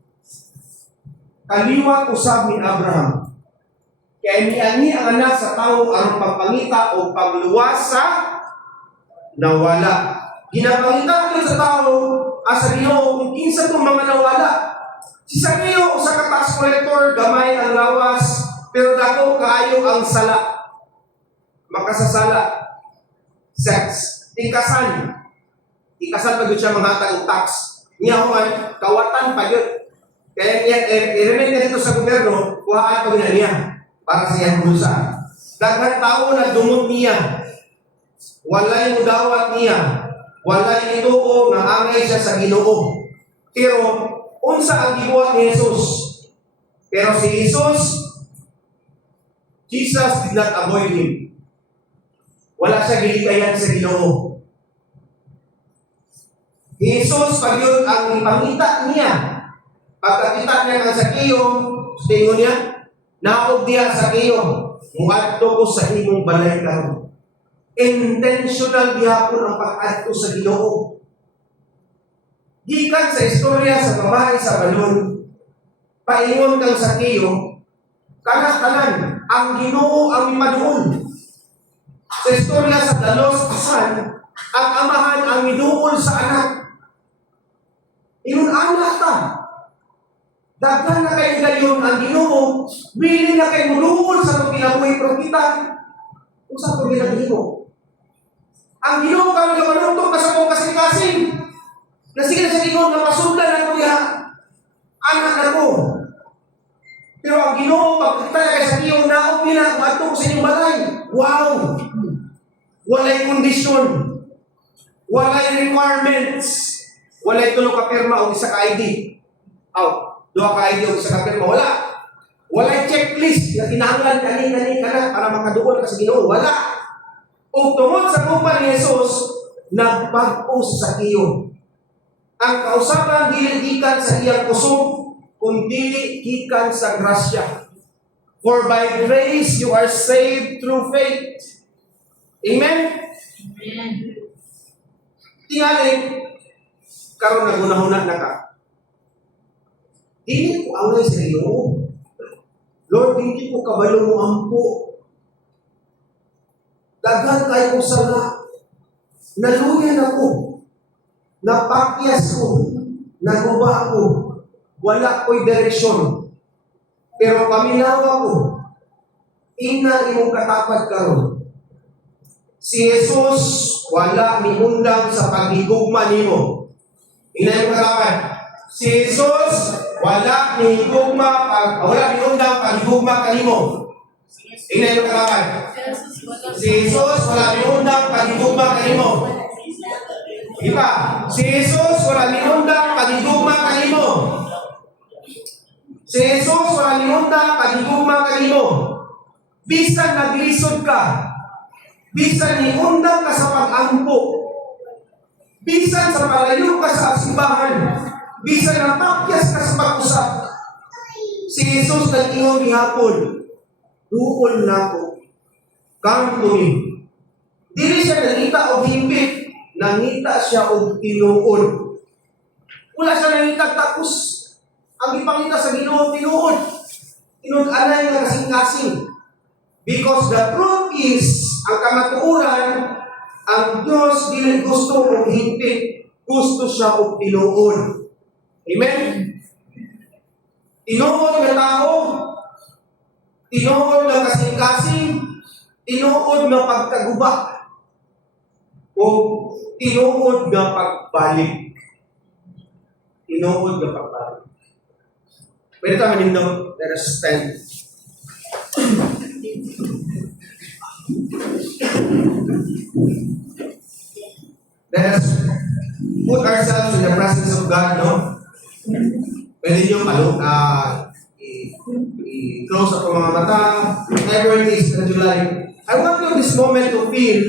kaliwa usab ni Abraham. Kaya niani ang anak sa tao ang pagpangita o pagluwas sa nawala. Ginapangita ko sa tao asa Ginoo kung kinsa tong mga nawala. Si Sakeo usa ka tax collector, gamay ang lawas, pero dako kaayo ang sala. Makasasala. Sex. Ikasan pag siya manghatag og tax. Niya human kawatan pa yun. Kaya i-remind na dito sa gobyerno, kuhaan pag niya para sa iyang bulsa. Daghang tao na dumot niya. Walay mudawat niya. Walay ituo nga angay siya sa Ginoo. Pero unsa ang gibuhat ni Jesus? Pero si Jesus did not avoid him. Wala siya gilikayan sa Ginoo. Jesus pag yun ang ipangita niya. Pagkakita niya ng Sakeo, tingin niya, naog diya Sakeo, muadto ko sa imong balay karon. Intentional gihapon ang pag-adto sa Ginoo. Gikan sa istorya sa babae sa balon, paingon kang Sakeo, kanas-tanan, ang Ginoo ang imaduol. Sa istorya sa dalos kasan, ang amahan ang miduol sa anak. Ingon anak ta. Daghan na kayo gayon ang Ginoo, willing na kayo muluhol sa itong kinabuhi propita. Kung sa itong ginagino. Ang Ginoo kami gamanuntok na sa kong kasing-kasing. Na sige na sa Ginoo na masundan na kuya. Anak na ko. Pero ang Ginoo, pagkita na kayo sa Ginoo, naog nila, matong sa inyong balay. Wow! Walay kondisyon. Walay requirements. Walay tulong ka pirma o isa ka ID. Dua ka ID o isa ka pirma. Wala. Walay checklist na kinahanglan kani ka na para makaduol ka sa Ginoo. Wala. O tungod sa kupa ni Jesus, nagpag-o sa iyo. Ang kausapan dili gikan sa iyang kusog, kundi gikan sa grasya. For by grace you are saved through faith. Amen? Amen. Tingali, karon nagunahuna na ka. Dili ko away sa iyo. Lord, hindi ko kabalo mo ampo. Daghan kayo ko sana. Naluyan ako. Napakyas ko. Naguba ko. Wala ko'y direksyon. Pero paminawa ko. Ina imong katapad karon. Si Jesus wala miundang sa paghigugma nimo. Ina imong katapad. Si Jesus wala miundang paghigugma kanimo. Ina imong katapad. Si Jesus wala miundang paghigugma kanimo. Iba, si Jesus wala miundang paghigugma kanimo. Si Jesus wala miundang paghigugma kanimo. Bisan naglisod ka, bisan niundang ka sa pag-ampo, bisan sa palayo ka sa simbahan, bisan napakyas ka sa pag-usap, si Jesus nag-ingon gihapon, duol na ko. Come to me. Dili siya nangita o himpit, nangita siya o tinuod. Wala siya nangita tapos ang ipangita sa Ginoo tinuod. Tinuod-anay nga kasing-kasing. Because the truth is, ang kamatuoran, ang Diyos dili gusto o himpit, gusto siya o tinuod. Amen? Tinuod nga tao, tinuod nga kasing-kasing, tinuod nga pagkaguba, o tinuod nga pagbalik. Tinuod nga pagbalik. Pwede tayo manindong, let us stand. Let us put ourselves in the presence of God, no? Pwede nyo i-close up ang mga mata, whatever it is that you like. I want you this moment to feel,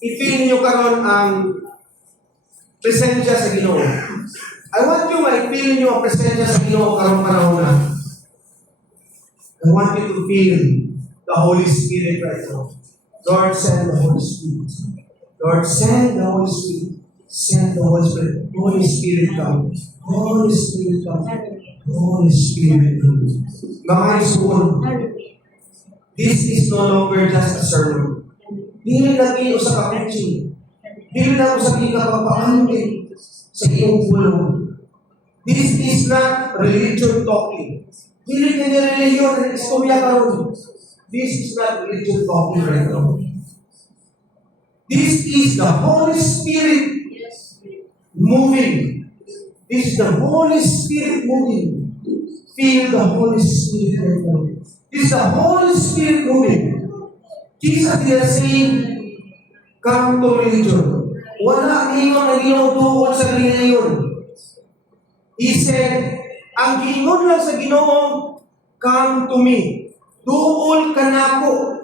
i-feel nyo karon ang presensya sa Ginoo. I want you ma-feel nyo ang presensya sa Ginoo karon panahon na. I want you to feel the Holy Spirit right now. Lord, send the Holy Spirit. Lord, send the Holy Spirit. Send the Holy Spirit. Holy Spirit come. Holy Spirit come. Holy Spirit come. Mga isuon, this is no longer just a sermon. Dili lagi o sa ka-preaching. Dili na o sa kikapagpaangkin sa iyong bulong. This is not religion talking. Dili ka ni religion na istorya karon. This is not religion talking right now. This is the Holy Spirit moving. This is the Holy Spirit moving. Feel the Holy Spirit right now. This is the Holy Spirit moving. Jesus is saying, come to religion. Wala ninyo na ginutuon sa religion. He said, ang giingon lang sa Ginoo, come to me. Duol ka na ko.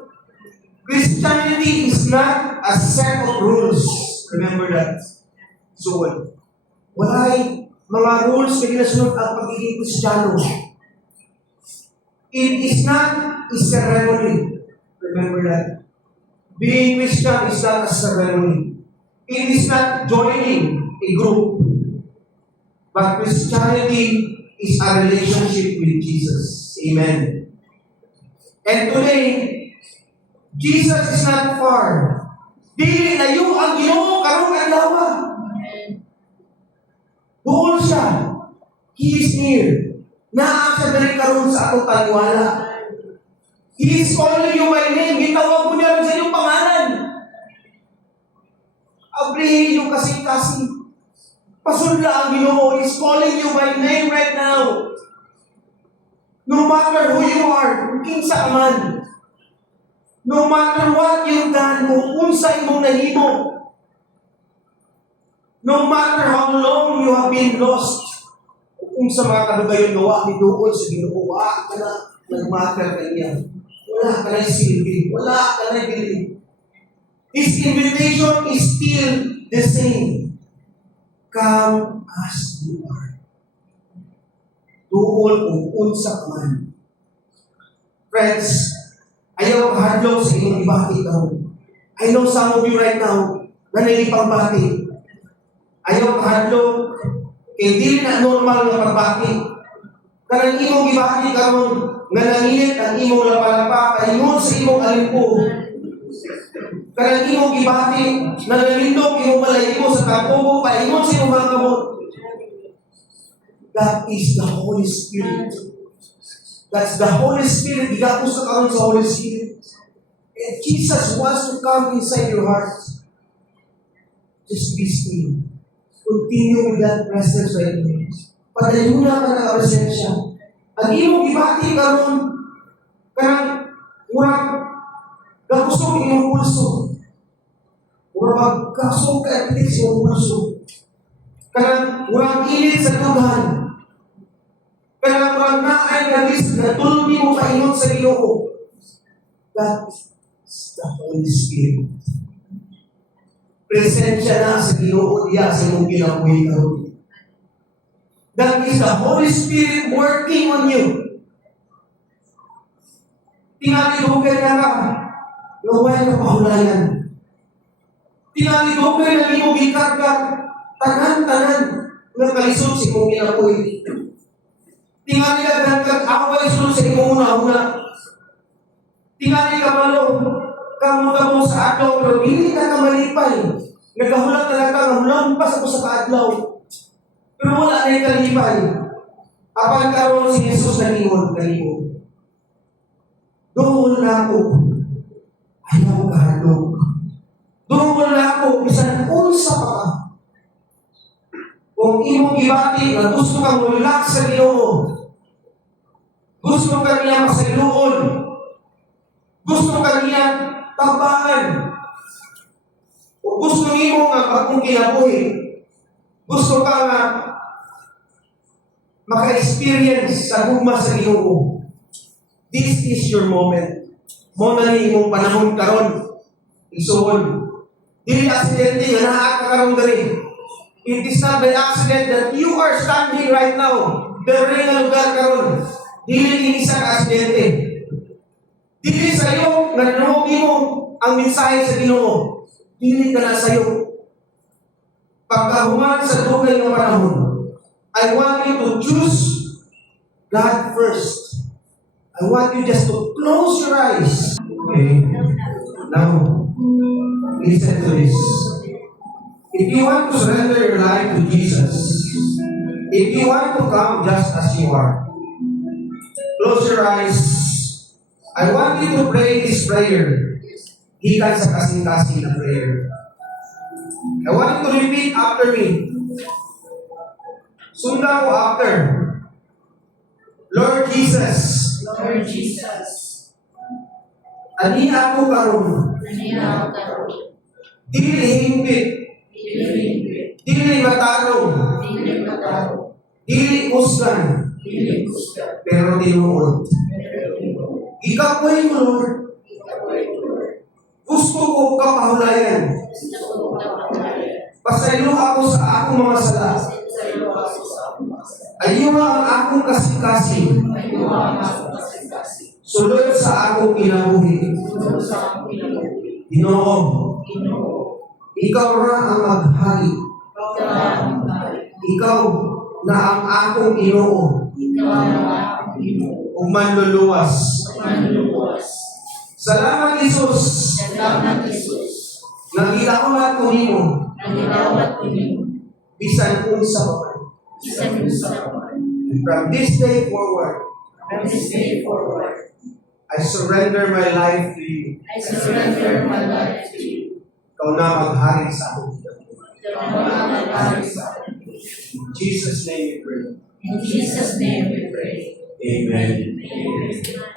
Christianity is not a set of rules. Remember that. So, walay mga rules na ginasunod ang pagiging Kristiyano. It is not a ceremony. Remember that. Being Christian is not a ceremony. It is not joining a group. But Christianity is a relationship with Jesus. Amen. And today, Jesus is not far. Dili layo ang Ginoo karong adlaw. Doon siya. He is near. Naa siya dali karon sa atong taliwala. He is calling you by name. Gitawag mo niya sa iyong pangalan. Abrihin yung kasing-kasing. Pasudla ang Ginoo. He is calling you by name right now. No matter who you are, kinsa ka man. No matter what you've done, kung unsa imong nahimo. No matter how long you have been lost, kung sa mga kadugayon gawa ni Duol sa Ginoo, wala ka na nag-matter na iya. Wala ka na silbi. Wala ka na believe. His invitation is still the same. Come as you are. Duol kung unsa ka man. Friends, ayaw hadlong sa inyong ibati daw. I know some of you right now na nailipang bati. Ayaw hadlong kay di na normal na pagbati. Kanang imong ibati karon nga nanginit ang imong lapalapa paingon sa imong alimpo. Kanang imong ibati na nalindog imong balahibo sa tampugo paingon sa imong mga kamot. That is the Holy Spirit. That's the Holy Spirit. Igapos ka karon sa Holy Spirit. And Jesus wants to come inside your heart. Just be still. Continue with that presence right now. Padayuna ka na presensya. Ang imong ibati karon kanang murag gapusog imong pulso. Murag magkasog ka at sa imong pulso. Kanang murag init sa dugan. Kanang murag naay nagis na tulong mo paingon sa Ginoo. That is the Holy Spirit. Presensya na sa Ginoo diya sa imong kinabuhi karon. That is the Holy Spirit working on you. Tinatidugay na ka. Naway ka pahulayan. Tinatidugay na imong gikarga. Tanan-tanan na kalisod sa imong kinabuhi. Tingali ka kag-away sulod sa imong una-una. Tingali ka malo. Kamutamo sa adlaw, pero hindi ka na malipay. Nagahulat talaga, nahulang pas ako sa kaadlaw. Pero wala na yung kalipay. Apan karon si Jesus nalingon. Doon na ako. Ayaw kahadlok. Doon na ako, bisan unsa pa ka. Kung imong gibati nga gusto kang mulak sa Ginoo, gusto ka niya masayloon, gusto ka niya tabahan, o gusto nimo nga bagong kinabuhi, gusto ka nga maka-experience sa gugma sa Ginoo, this is your moment. Mo na ni imong panahon karon. Isuon. Dili aksidente nga naa ka karon diri. It is not by accident that you are standing right now. Diri nga lugar karon. Dili ini sa aksidente. Dili sayo nga nanugi mo ang mensahe sa Ginoo. Dili ka na sayo. Pagkahuman sa dugay nga panahon, I want you to choose God first. I want you just to close your eyes. Okay? Now, listen to this. If you want to surrender your life to Jesus, if you want to come just as you are, close your eyes. I want you to pray this prayer. Hikan sa kasing-kasing na prayer. I want you to repeat after me. Sundan ko after. Lord Jesus, Lord Jesus, ani ako karon, nanina ako dili himpit, dili matarong, dili usgan, pero tinuod. Ikaw po yung Lord. Gusto ko kapahulayan. Pasaylo ako sa akong mga sala. Ayuma ang akong kasing-kasing. Sulod sa akong kinabuhi. Ginoo, ikaw ra ang maghari. Ikaw na ang akong Ginoo. Ug manluluwas. Salamat Jesus. Nangilawat ko nimo. Bisan unsa pa man. From this day forward, I surrender my life to you. Ikaw na maghari sa akin. In Jesus' name we pray. In Jesus' name we pray. Amen. Amen.